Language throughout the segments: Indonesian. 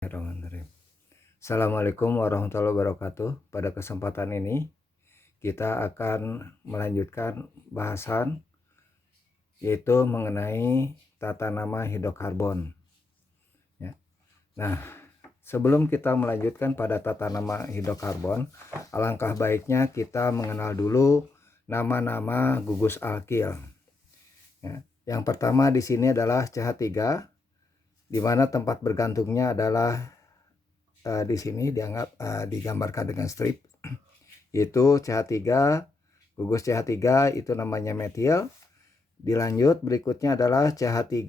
Bismillahirrahmanirrahim. Assalamualaikum warahmatullahi wabarakatuh. Pada kesempatan ini kita akan melanjutkan bahasan yaitu mengenai tata nama hidrokarbon. Ya. Nah, sebelum kita melanjutkan pada tata nama hidrokarbon, alangkah baiknya kita mengenal dulu nama-nama gugus alkil. Ya. Yang pertama di sini adalah CH3, di mana tempat bergantungnya adalah di sini digambarkan dengan strip, yaitu CH3, gugus CH3 itu namanya metil. Dilanjut berikutnya adalah CH3,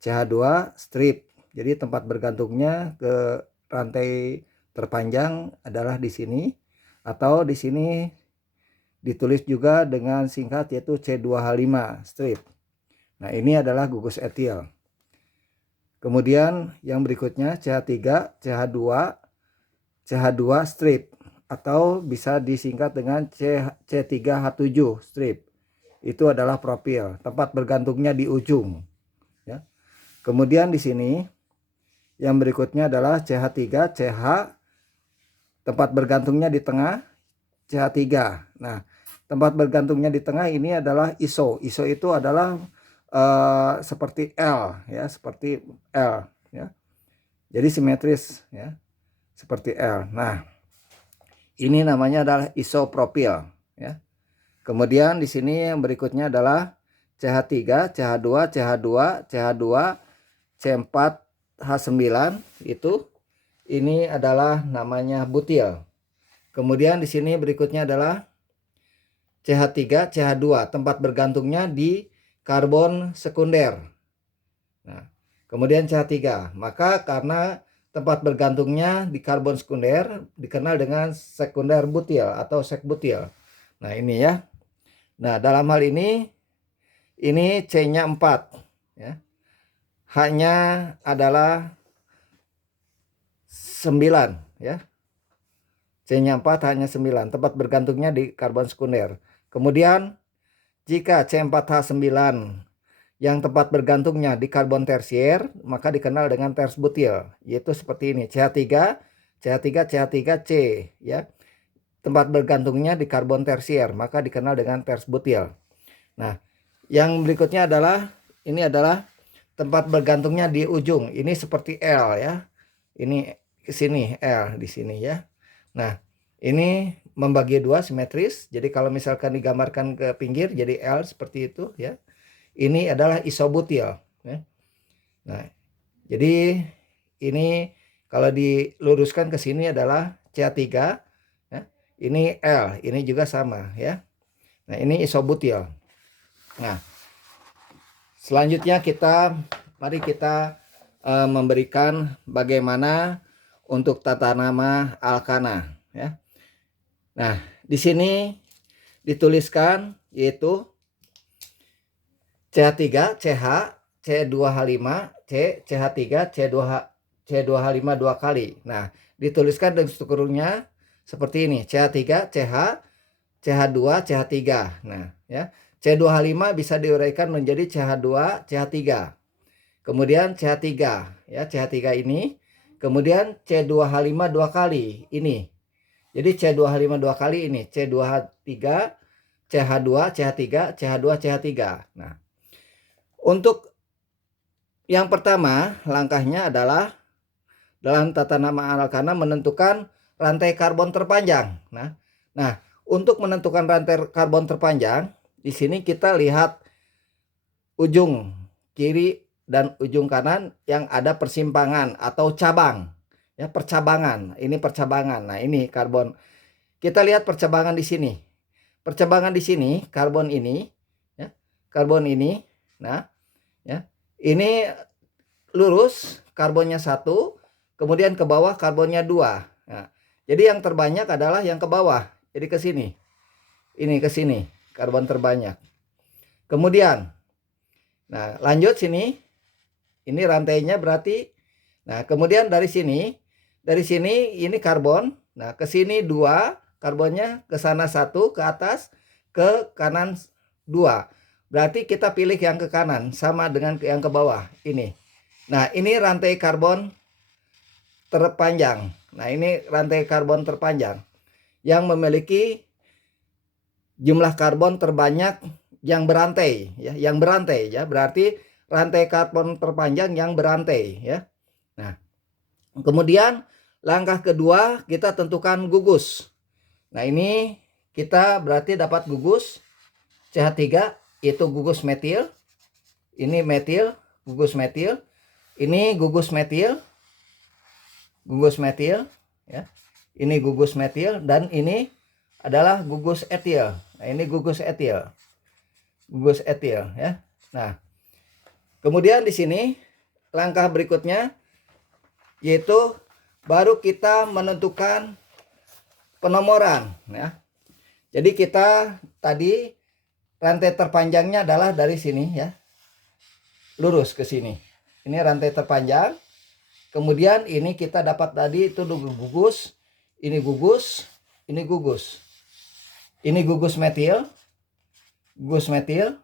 CH2 strip. Jadi tempat bergantungnya ke rantai terpanjang adalah di sini, atau di sini ditulis juga dengan singkat yaitu C2H5 strip. Nah, ini adalah gugus etil. Kemudian yang berikutnya CH3, CH2, CH2 strip, atau bisa disingkat dengan C3H7 strip. Itu adalah propil, tempat bergantungnya di ujung. Ya. Kemudian di sini yang berikutnya adalah CH3, CH, tempat bergantungnya di tengah, CH3. Nah, tempat bergantungnya di tengah ini adalah ISO. ISO itu adalah seperti L, ya, seperti L, ya. Jadi simetris, ya, seperti L. Nah, ini namanya adalah isopropil, ya. Kemudian di sini yang berikutnya adalah CH3, CH2, CH2, CH2, C4H9 itu. Ini adalah namanya butil. Kemudian di sini berikutnya adalah CH3, CH2, tempat bergantungnya di karbon sekunder. Nah, kemudian CH3. Maka karena tempat bergantungnya di karbon sekunder dikenal dengan sekunder butil atau sekbutil. Nah, ini ya. Nah, dalam hal ini C-nya 4 ya. H-nya adalah 9 ya. C-nya 4, H-nya 9. Tempat bergantungnya di karbon sekunder. Kemudian jika C4H9 yang tempat bergantungnya di karbon tersier, maka dikenal dengan ters butil, yaitu seperti ini, CH3, CH3, CH3C, ya. Tempat bergantungnya di karbon tersier, maka dikenal dengan ters butil. Nah, yang berikutnya adalah ini adalah tempat bergantungnya di ujung. Ini seperti L, ya. Ini ke sini L di sini, ya. Nah, ini membagi dua simetris. Jadi kalau misalkan digambarkan ke pinggir jadi L seperti itu, ya. Ini adalah isobutil, ya. Nah, jadi ini kalau diluruskan ke sini adalah CH3, ya. Ini L, ini juga sama, ya. Nah, ini isobutil. Nah, selanjutnya mari kita memberikan bagaimana untuk tata nama alkana, ya. Nah, di sini dituliskan yaitu CH3, CH, C2H5, C, CH3, C2H5 dua kali. Nah, dituliskan dengan strukturnya seperti ini. CH3, CH, CH2, CH3. Nah, ya. C2H5 bisa diuraikan menjadi CH2, CH3. Kemudian CH3, ya, CH3 ini. Kemudian C2H5 dua kali, ini. Jadi C2H5 dua kali ini. C2H3, CH2, CH3, CH2, CH3. Nah, untuk yang pertama, langkahnya adalah dalam tata nama alkana menentukan rantai karbon terpanjang. Nah, untuk menentukan rantai karbon terpanjang, di sini kita lihat ujung kiri dan ujung kanan yang ada persimpangan atau cabang. Ya, percabangan. Ini percabangan. Nah, ini karbon. Kita lihat percabangan di sini. Percabangan di sini, karbon ini, ya. Karbon ini. Nah, ya. Ini lurus, karbonnya 1, kemudian ke bawah karbonnya 2. Nah, jadi yang terbanyak adalah yang ke bawah. Jadi ke sini. Ini ke sini, karbon terbanyak. Kemudian, nah, lanjut sini. Ini rantainya berarti. Nah, kemudian dari sini ini karbon. Nah, ke sini 2 karbonnya, ke sana 1, ke atas, ke kanan 2. Berarti kita pilih yang ke kanan sama dengan yang ke bawah ini. Nah, ini rantai karbon terpanjang. Nah, ini rantai karbon terpanjang yang memiliki jumlah karbon terbanyak yang berantai ya, berarti rantai karbon terpanjang yang berantai ya. Nah, kemudian langkah kedua kita tentukan gugus. Nah, ini kita berarti dapat gugus CH3 itu gugus metil. Ini metil, gugus metil. Ini gugus metil. Gugus metil ya. Ini gugus metil dan ini adalah gugus etil. Nah, ini gugus etil. Gugus etil ya. Nah, kemudian di sini langkah berikutnya yaitu baru kita menentukan penomoran ya. Jadi kita tadi rantai terpanjangnya adalah dari sini ya. Lurus ke sini. Ini rantai terpanjang. Kemudian ini kita dapat tadi itu gugus, ini gugus, ini gugus. Ini gugus metil. Gugus metil.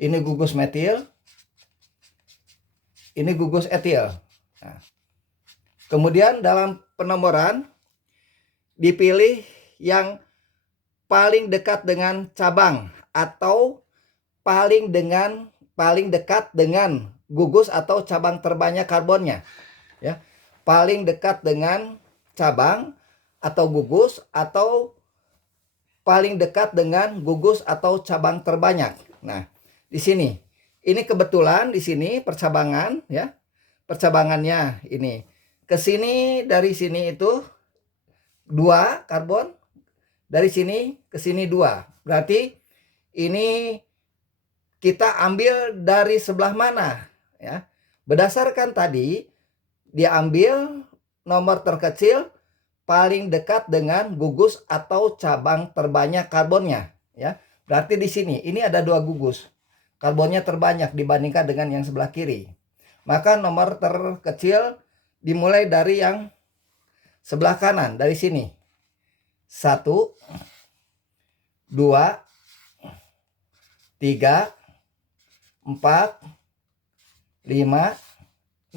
Ini gugus metil. Ini gugus etil. Nah, kemudian dalam penomoran dipilih yang paling dekat dengan cabang atau paling dekat dengan gugus atau cabang terbanyak karbonnya ya. Paling dekat dengan cabang atau gugus atau paling dekat dengan gugus atau cabang terbanyak. Nah, di sini ini kebetulan di sini percabangan ya. Percabangannya ini ke sini, dari sini itu 2 karbon, dari sini ke sini 2. Berarti ini kita ambil dari sebelah mana ya. Berdasarkan tadi diambil nomor terkecil paling dekat dengan gugus atau cabang terbanyak karbonnya ya. Berarti di sini ini ada 2 gugus. Karbonnya terbanyak dibandingkan dengan yang sebelah kiri. Maka nomor terkecil dimulai dari yang sebelah kanan, dari sini. 1 2 3 4 5 6.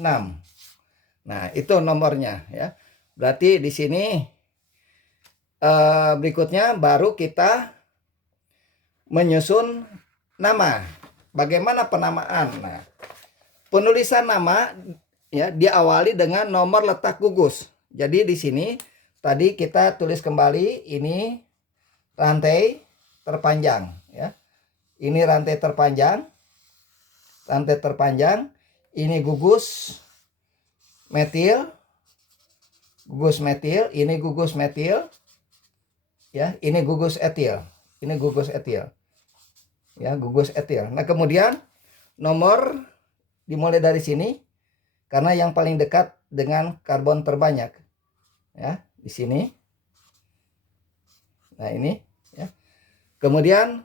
Nah, itu nomornya ya. Berarti di sini berikutnya baru kita menyusun nama. Bagaimana penamaan? Nah, penulisan nama ya diawali dengan nomor letak gugus. Jadi di sini tadi kita tulis kembali ini rantai terpanjang ya. Ini rantai terpanjang. Rantai terpanjang. Ini gugus metil. Gugus metil, ini gugus metil. Ya, ini gugus etil. Ini gugus etil. Ya, gugus etil. Nah, kemudian nomor dimulai dari sini karena yang paling dekat dengan karbon terbanyak. Ya, di sini. Nah, ini ya. Kemudian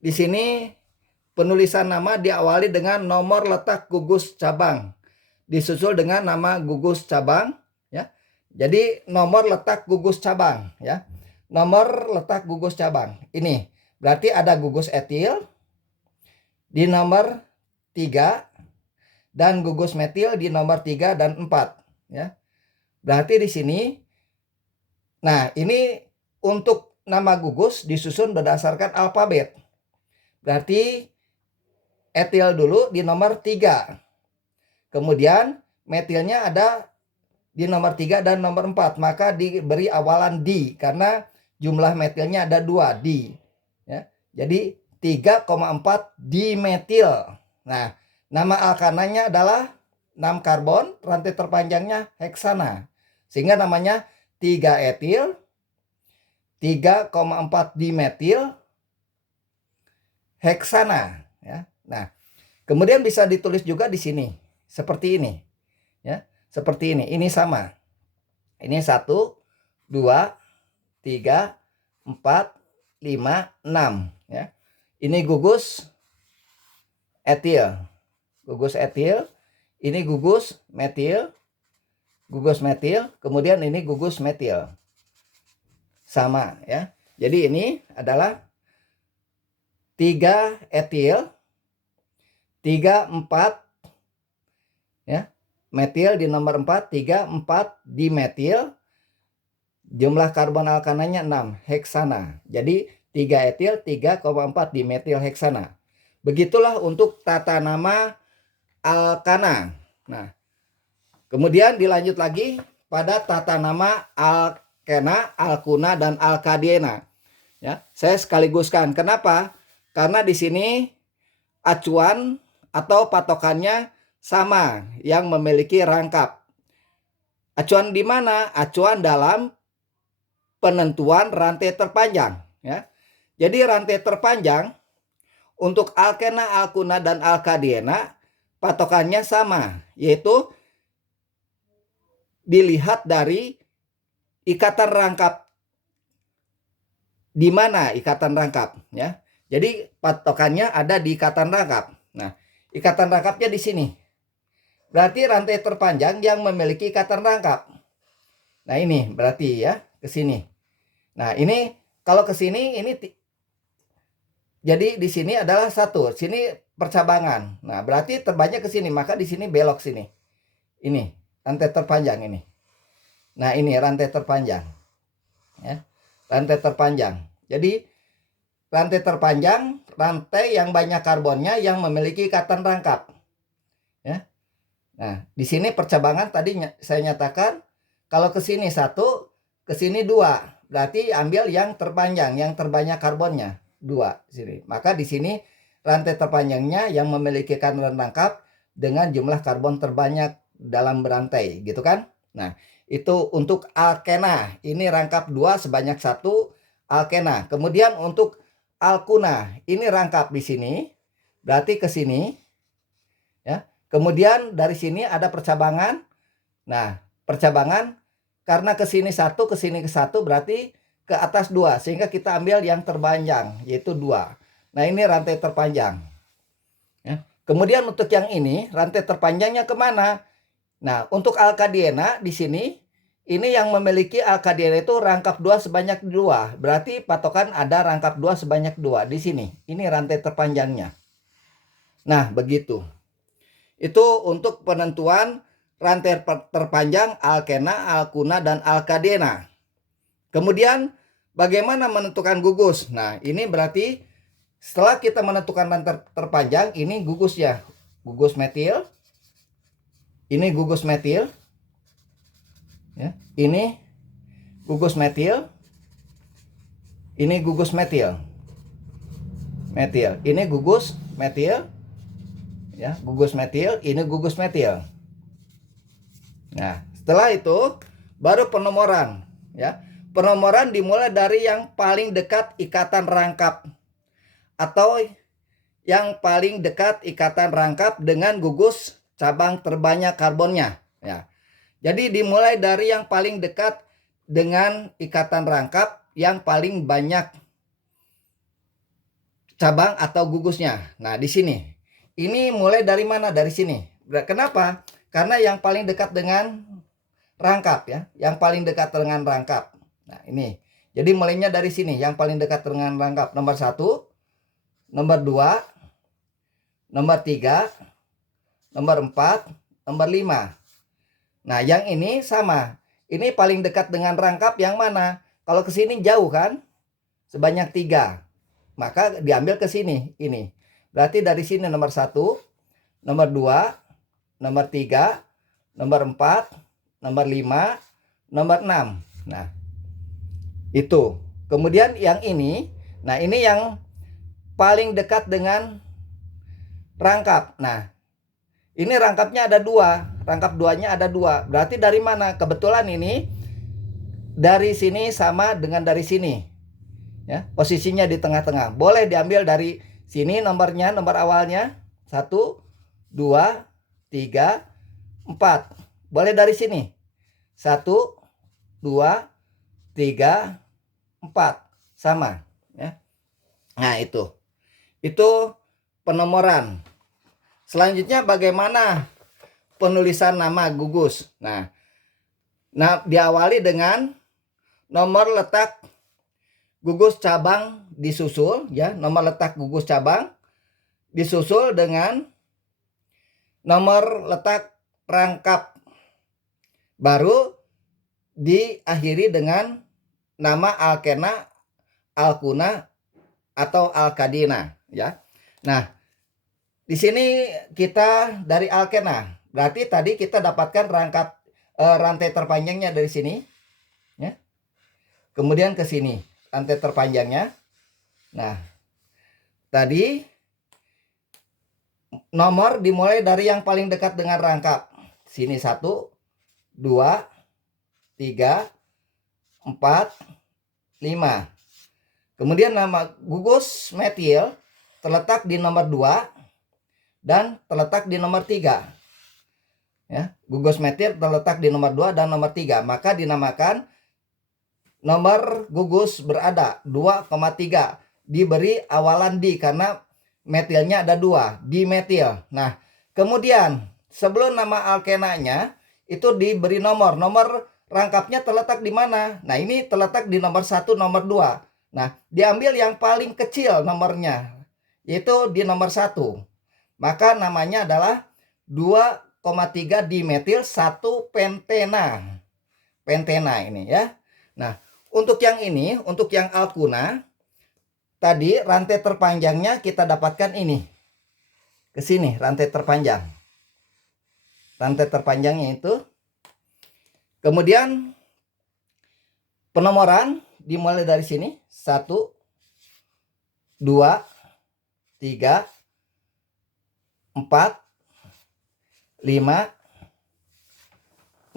di sini penulisan nama diawali dengan nomor letak gugus cabang, disusul dengan nama gugus cabang ya. Jadi nomor letak gugus cabang ya. Nomor letak gugus cabang. Ini berarti ada gugus etil di nomor 3 dan gugus metil di nomor 3 dan 4 ya. Berarti di sini nah, ini untuk nama gugus disusun berdasarkan alfabet. Berarti etil dulu di nomor 3. Kemudian metilnya ada di nomor 3 dan nomor 4. Maka diberi awalan di karena jumlah metilnya ada 2 di. Ya. Jadi 3,4 dimetil. Nah, nama alkananya adalah 6 karbon, rantai terpanjangnya heksana. Sehingga namanya 3 etil, 3,4 dimetil, heksana ya. Nah, kemudian bisa ditulis juga di sini seperti ini ya, seperti ini. Ini sama. Ini 1 2 3 4 5 6 ya. Ini gugus etil. Gugus etil, ini gugus metil. Gugus metil, kemudian ini gugus metil. Sama ya. Jadi ini adalah 3 etil, 3 4 ya. metil di nomor 4, 3, 4 dimetil. Jumlah karbon alkananya 6, heksana. Jadi 3 etil, 3,4 dimetil heksana. Begitulah untuk tata nama alkana. Nah, kemudian dilanjut lagi pada tata nama alkena, alkuna, dan alkadiena. Ya, saya sekaliguskan. Kenapa? Karena di sini acuan atau patokannya sama yang memiliki rangkap. Acuan di mana? Acuan dalam penentuan rantai terpanjang, ya. Jadi rantai terpanjang untuk alkena, alkuna, dan alkadiena patokannya sama, yaitu dilihat dari ikatan rangkap. Di mana ikatan rangkap, ya. Jadi patokannya ada di ikatan rangkap. Nah, ikatan rangkapnya di sini. Berarti rantai terpanjang yang memiliki ikatan rangkap. Nah, ini berarti ya ke sini. Nah, ini kalau ke sini ini jadi di sini adalah satu, sini percabangan. Nah, berarti terbanyak ke sini, maka di sini belok sini. Ini rantai terpanjang ini. Nah, ini rantai terpanjang. Ya. Rantai terpanjang. Jadi rantai terpanjang, rantai yang banyak karbonnya yang memiliki ikatan rangkap. Ya. Nah, di sini percabangan tadi saya nyatakan kalau ke sini satu, ke sini dua. Berarti ambil yang terpanjang, yang terbanyak karbonnya 2 sini. Maka di sini rantai terpanjangnya yang memiliki ikatan rangkap dengan jumlah karbon terbanyak dalam berantai, gitu kan? Nah, itu untuk alkena. Ini rangkap 2 sebanyak 1 alkena. Kemudian untuk alkuna, ini rangkap di sini. Berarti ke sini, ya. Kemudian dari sini ada percabangan. Nah, percabangan karena ke sini 1, ke sini ke 1 berarti ke atas 2. Sehingga kita ambil yang terpanjang, yaitu 2. Nah, ini rantai terpanjang. Ya. Kemudian untuk yang ini, rantai terpanjangnya kemana? Nah, untuk alkadiena di sini, ini yang memiliki alkadiena itu rangkap 2 sebanyak 2. Berarti patokan ada rangkap 2 sebanyak 2 di sini. Ini rantai terpanjangnya. Nah, begitu. Itu untuk penentuan rantai terpanjang alkena, alkuna, dan alkadiena. Kemudian bagaimana menentukan gugus? Nah, ini berarti setelah kita menentukan rantai terpanjang, ini gugusnya. Gugus metil. Ini gugus metil. Ya, ini gugus metil. Ini gugus metil. Metil. Ini gugus metil. Ya, gugus metil, ini gugus metil. Nah, setelah itu baru penomoran, ya. Penomoran dimulai dari yang paling dekat ikatan rangkap atau yang paling dekat ikatan rangkap dengan gugus cabang terbanyak karbonnya, ya. Jadi dimulai dari yang paling dekat dengan ikatan rangkap yang paling banyak cabang atau gugusnya. Nah, di sini. Ini mulai dari mana? Dari sini. Kenapa? Karena yang paling dekat dengan rangkap, ya. Yang paling dekat dengan rangkap. Nah, ini. Jadi mulainya dari sini. Yang paling dekat dengan rangkap. Nomor 1, nomor 2, nomor 3, nomor 4, nomor 5. Nah, yang ini sama. Ini paling dekat dengan rangkap yang mana? Kalau ke sini jauh kan? Sebanyak 3. Maka diambil ke sini. Ini. Berarti dari sini nomor 1, nomor 2, nomor 3, nomor 4, nomor 5, nomor 6. Nah, itu. Kemudian yang ini, nah ini yang paling dekat dengan rangkap. Nah, ini rangkapnya ada 2. Rangkap 2-nya ada 2. Berarti dari mana? Kebetulan ini dari sini sama dengan dari sini. Ya, posisinya di tengah-tengah. Boleh diambil dari sini nomornya, nomor awalnya 1, 2, 3, 4. Boleh dari sini 1, 2, 3, 4. Sama, ya. Nah, itu penomoran. Selanjutnya bagaimana penulisan nama gugus? Nah, diawali dengan nomor letak gugus cabang disusul, ya. Nomor letak gugus cabang disusul dengan nomor letak rangkap, baru diakhiri dengan nama alkena, alkuna, atau alkadina ya. Nah, di sini kita dari alkena, berarti tadi kita dapatkan rangkap rantai terpanjangnya dari sini ya. Kemudian ke sini rantai terpanjangnya. Nah, tadi nomor dimulai dari yang paling dekat dengan rangkap. Sini 1, 2, 3, 4, 5. Kemudian nama gugus metil terletak di nomor 2 dan terletak di nomor 3. Ya, gugus metil terletak di nomor 2 dan nomor 3. Maka dinamakan nomor gugus berada 2,3. Diberi awalan di karena metilnya ada 2, dimetil. Nah, kemudian sebelum nama alkenanya itu diberi nomor. Nomor rangkapnya terletak di mana? Nah, ini terletak di nomor 1, nomor 2. Nah, diambil yang paling kecil nomornya, yaitu di nomor 1. Maka namanya adalah 2,3 dimetil 1 pentena. Pentena ini ya. Nah, untuk yang ini, untuk yang alkuna, tadi rantai terpanjangnya kita dapatkan ini. Ke sini rantai terpanjang. Rantai terpanjangnya itu. Kemudian penomoran dimulai dari sini. 1, 2, 3, 4, 5,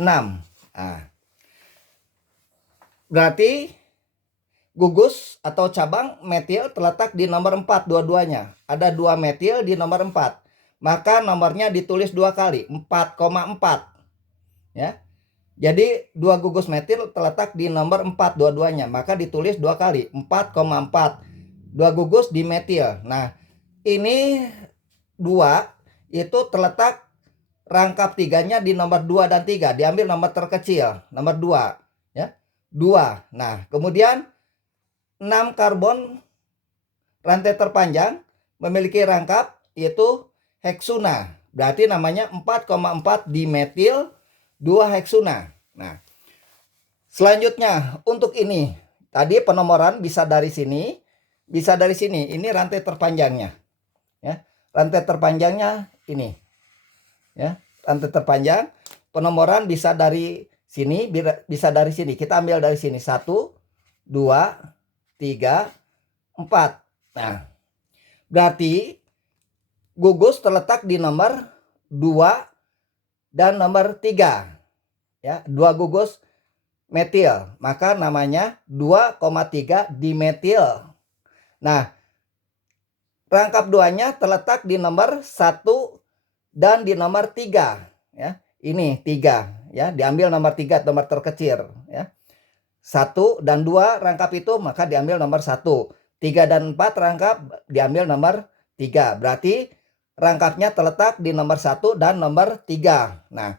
6. Nah, berarti gugus atau cabang metil terletak di nomor 4 dua-duanya. Ada 2 metil di nomor 4. Maka nomornya ditulis 2 kali, 4,4. Ya. Jadi 2 gugus metil terletak di nomor 4 dua-duanya. Maka ditulis 2 kali, 4,4. 2 gugus dimetil. Nah, ini 2 itu terletak rangkap 3-nya di nomor 2 dan 3. Diambil nomor terkecil, nomor 2. Ya. 2. Nah, kemudian 6 karbon rantai terpanjang memiliki rangkap yaitu heksuna. Berarti namanya 4,4 dimetil 2 heksuna. Nah, selanjutnya untuk ini tadi penomoran bisa dari sini, bisa dari sini. Ini rantai terpanjangnya. Ya, rantai terpanjangnya ini. Ya, rantai terpanjang. Penomoran bisa dari sini, bisa dari sini. Kita ambil dari sini 1, 2, 3, 4. Nah, berarti gugus terletak di nomor 2 dan nomor 3. Ya, 2 gugus metil. Maka namanya 2,3 dimetil. Nah, rangkap 2-nya terletak di nomor 1 dan di nomor 3. Ya, ini 3. Ya, diambil nomor 3, nomor terkecil. Ya. 1 dan 2 rangkap itu maka diambil nomor 1. 3 dan 4 rangkap diambil nomor 3. Berarti rangkapnya terletak di nomor 1 dan nomor 3. Nah,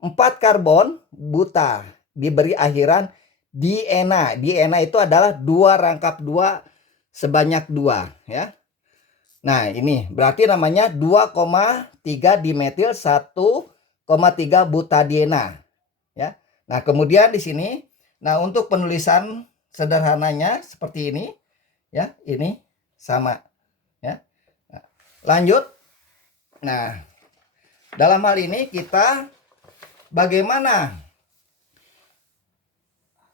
4 karbon buta diberi akhiran diena. Diena itu adalah 2 rangkap 2 sebanyak 2 ya. Nah, ini berarti namanya 2,3 dimetil 1,3 butadiena ya. Nah, kemudian di sini, nah untuk penulisan sederhananya seperti ini ya, ini sama ya. Nah, lanjut. Nah, dalam hal ini kita bagaimana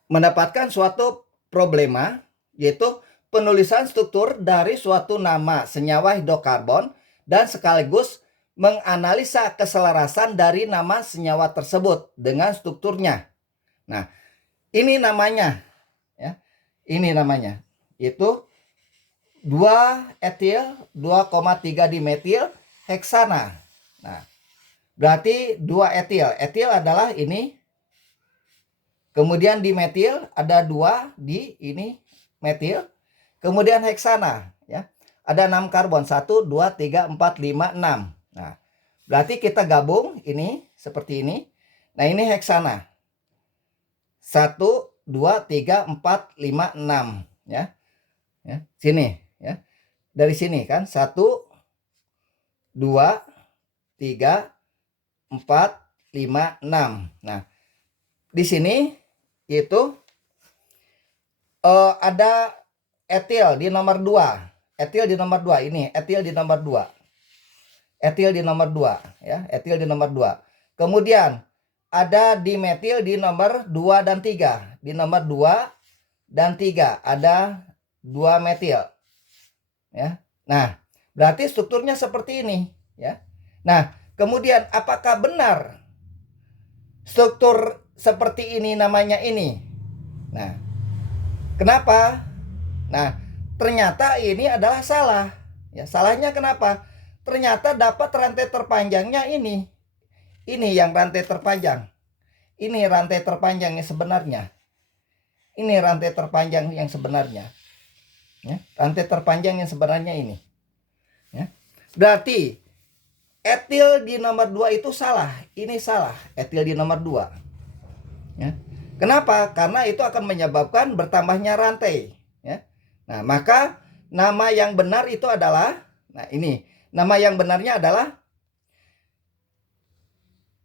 mendapatkan suatu problema, yaitu penulisan struktur dari suatu nama senyawa hidrokarbon dan sekaligus menganalisa keselarasan dari nama senyawa tersebut dengan strukturnya. Nah, ini namanya ya. Ini namanya itu 2 etil 2,3 dimetil heksana. Nah, berarti 2 etil. Etil adalah ini. Kemudian dimetil ada 2 di ini metil. Kemudian heksana ya. Ada 6 karbon. 1, 2, 3, 4, 5, 6. Nah, berarti kita gabung ini seperti ini. Nah, ini heksana. 1, 2, 3, 4, 5, 6 ya. Ya, sini ya. Dari sini kan 1, 2, 3, 4, 5, 6. 5, 6. Nah, di sini itu ada etil di nomor 2. Etil di nomor 2 ini, etil di nomor 2. Etil di nomor 2 ya, etil di nomor 2. Kemudian ada dimetil di nomor 2 dan 3. Di nomor 2 dan 3 ada 2 metil. Ya. Nah, berarti strukturnya seperti ini ya. Nah, kemudian apakah benar struktur seperti ini namanya ini? Nah, kenapa? Nah, ternyata ini adalah salah. Ya, salahnya kenapa? Ternyata dapat rantai terpanjangnya ini. Ini yang rantai terpanjang. Ini rantai terpanjang yang sebenarnya. Ini rantai terpanjang yang sebenarnya. Ya, rantai terpanjang yang sebenarnya ini. Ya. Berarti etil di nomor 2 itu salah. Ini salah. Etil di nomor 2. Ya. Kenapa? Karena itu akan menyebabkan bertambahnya rantai. Ya. Nah, maka nama yang benar itu adalah, nah ini, nama yang benarnya adalah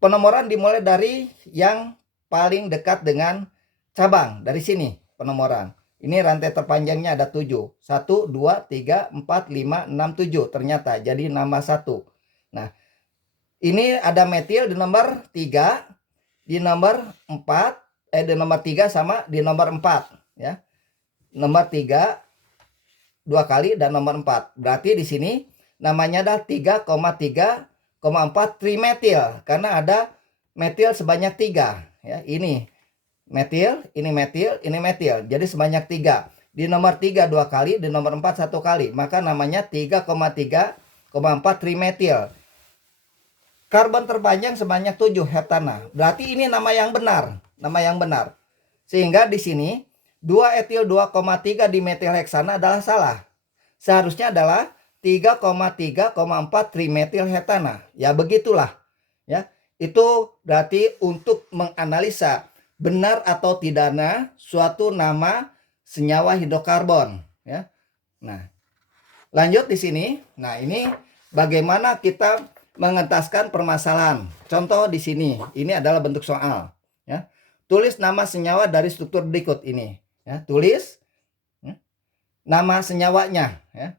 penomoran dimulai dari yang paling dekat dengan cabang. Dari sini penomoran. Ini rantai terpanjangnya ada 7. 1, 2, 3, 4, 5, 6, 7. Ternyata jadi nama 1. Nah, ini ada metil di nomor 3, di nomor 4, di nomor 3 sama di nomor 4. Ya. Nomor 3 2 kali dan nomor 4. Berarti di sini namanya ada 3,3,4 trimetil. Karena ada metil sebanyak 3. Ya, ini metil, ini metil, ini metil. Jadi sebanyak 3. Di nomor 3 2 kali, di nomor 4 1 kali. Maka namanya 3,3,4 trimetil. Karbon terpanjang sebanyak 7 heptana. Berarti ini nama yang benar. Nama yang benar. Sehingga di sini 2 etil 2,3 dimetil heksana adalah salah. Seharusnya adalah 3,3,4 trimetil heptana. Ya begitulah. Ya. Itu berarti untuk menganalisa benar atau tidaknya suatu nama senyawa hidrokarbon. Ya. Nah, lanjut di sini. Nah, ini bagaimana kita mengentaskan permasalahan. Contoh di sini. Ini adalah bentuk soal. Ya. Tulis nama senyawa dari struktur berikut ini. Ya, tulis nama senyawanya. Ya.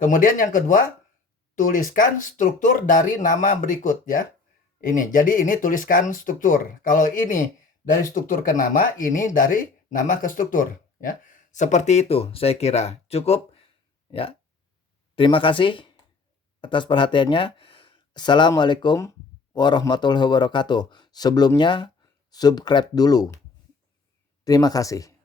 Kemudian yang kedua, tuliskan struktur dari nama berikut ya. Ini, jadi ini tuliskan struktur. Kalau ini dari struktur ke nama, ini dari nama ke struktur. Ya, seperti itu saya kira cukup. Ya, terima kasih atas perhatiannya. Assalamualaikum warahmatullahi wabarakatuh. Sebelumnya subscribe dulu. Terima kasih.